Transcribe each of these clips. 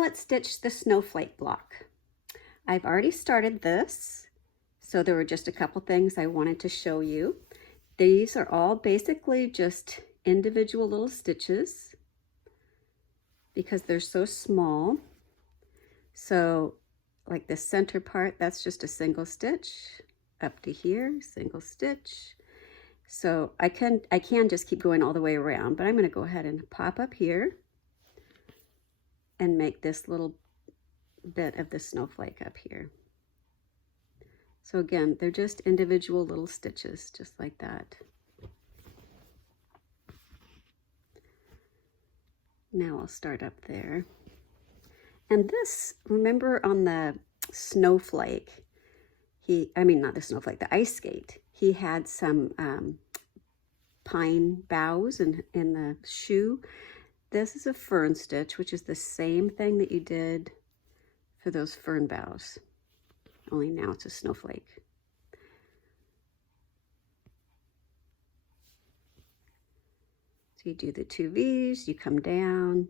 Now let's stitch the snowflake block. I've already started this, so there were just a couple things I wanted to show you. These are all basically just individual little stitches because they're so small. So like the center part, that's just a single stitch up to here, single stitch. So I can just keep going all the way around, but I'm going to go ahead and pop up here and make this little bit of the snowflake up here. So again, they're just individual little stitches, just like that. Now I'll start up there. And this, remember on the snowflake, not the snowflake, the ice skate, he had some pine boughs in the shoe. This is a fern stitch, which is the same thing that you did for those fern boughs, only now it's a snowflake. So you do the 2 V's, you come down,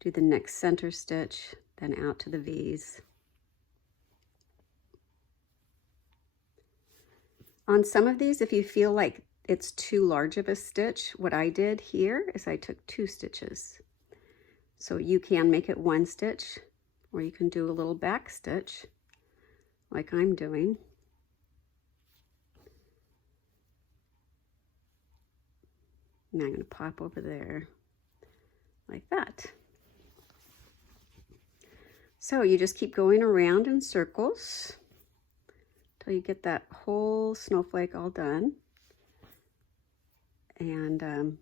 do the next center stitch, then out to the V's. On some of these, if you feel like it's too large of a stitch, what I did here is I took 2 stitches. So you can make it 1 stitch, or you can do a little back stitch like I'm doing. Now I'm going to pop over there like that. So you just keep going around in circles until you get that whole snowflake all done. And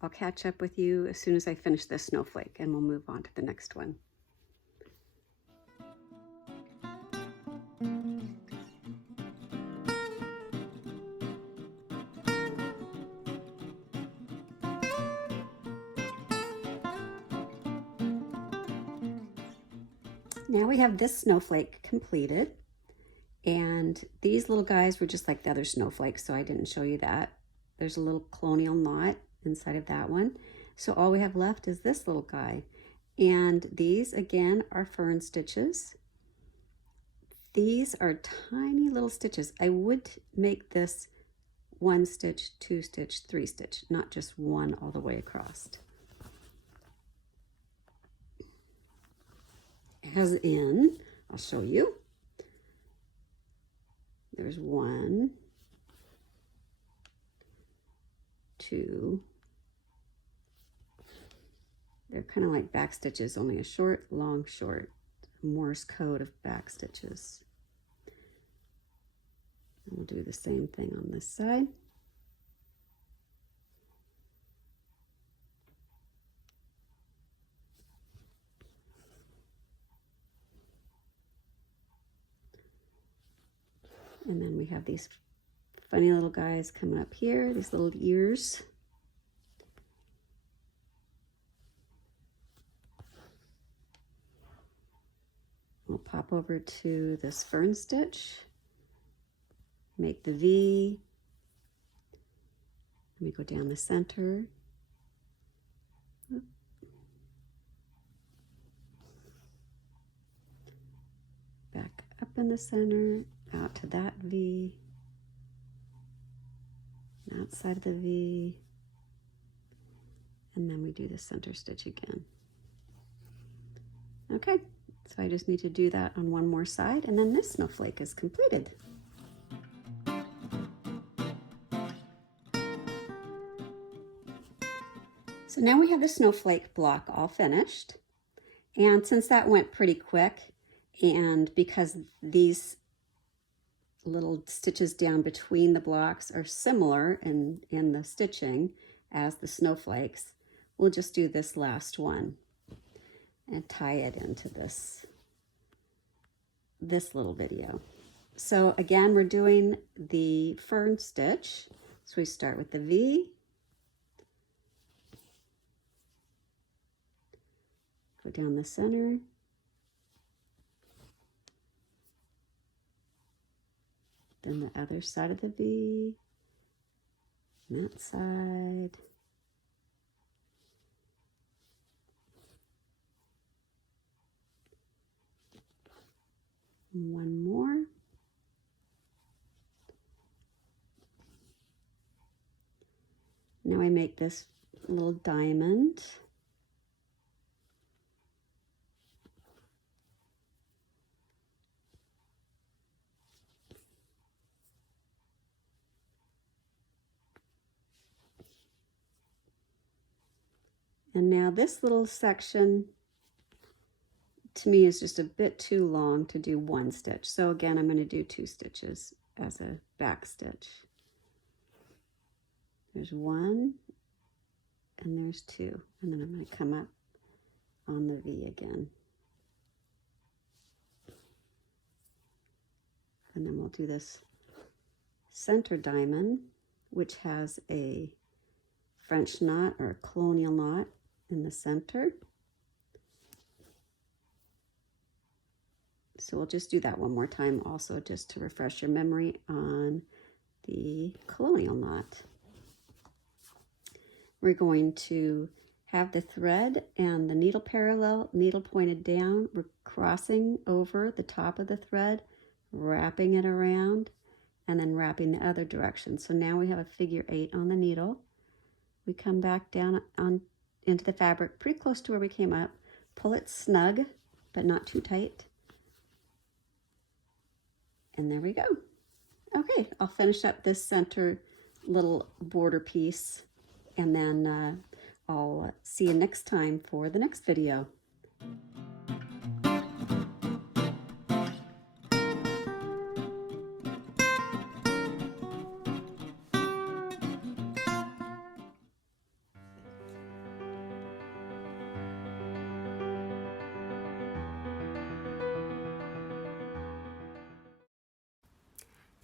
I'll catch up with you as soon as I finish this snowflake, and we'll move on to the next one. Now we have this snowflake completed, and these little guys were just like the other snowflakes, so I didn't show you that. There's a little colonial knot inside of that one. So all we have left is this little guy. And these again are fern stitches. These are tiny little stitches. I would make this 1 stitch, 2 stitch, 3 stitch, not just one all the way across. As in, I'll show you. There's 1, 2. They're kind of like back stitches, only a short, long, short. Morse code of back stitches. And we'll do the same thing on this side. And then we have these funny little guys coming up here, these little ears. We'll pop over to this fern stitch, make the V. Let me go down the center. Back up in the center, out to that V, outside of the V, and then we do the center stitch again. Okay, so I just need to do that on one more side, and then this snowflake is completed. So now we have the snowflake block all finished, and since that went pretty quick, and because these little stitches down between the blocks are similar in the stitching as the snowflakes, we'll just do this last one and tie it into this little video. So again, we're doing the fern stitch. So we start with the V, go down the center, then the other side of the V, and that side, One more. Now I make this little diamond. And now this little section to me is just a bit too long to do one stitch. So again, I'm going to do 2 stitches as a back stitch. There's 1 and there's 2. And then I'm going to come up on the V again. And then we'll do this center diamond, which has a French knot or a colonial knot in the center. So we'll just do that one more time also, just to refresh your memory on the colonial knot. We're going to have the thread and the needle parallel, needle pointed down. We're crossing over the top of the thread, wrapping it around, and then wrapping the other direction. So now we have a figure 8 on the needle. We come back down into the fabric pretty close to where we came up. Pull it snug, but not too tight. And there we go. Okay, I'll finish up this center little border piece, and then I'll see you next time for the next video.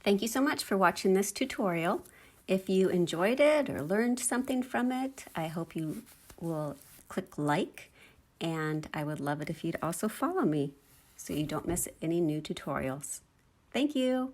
Thank you so much for watching this tutorial. If you enjoyed it or learned something from it, I hope you will click like, and I would love it if you'd also follow me so you don't miss any new tutorials. Thank you.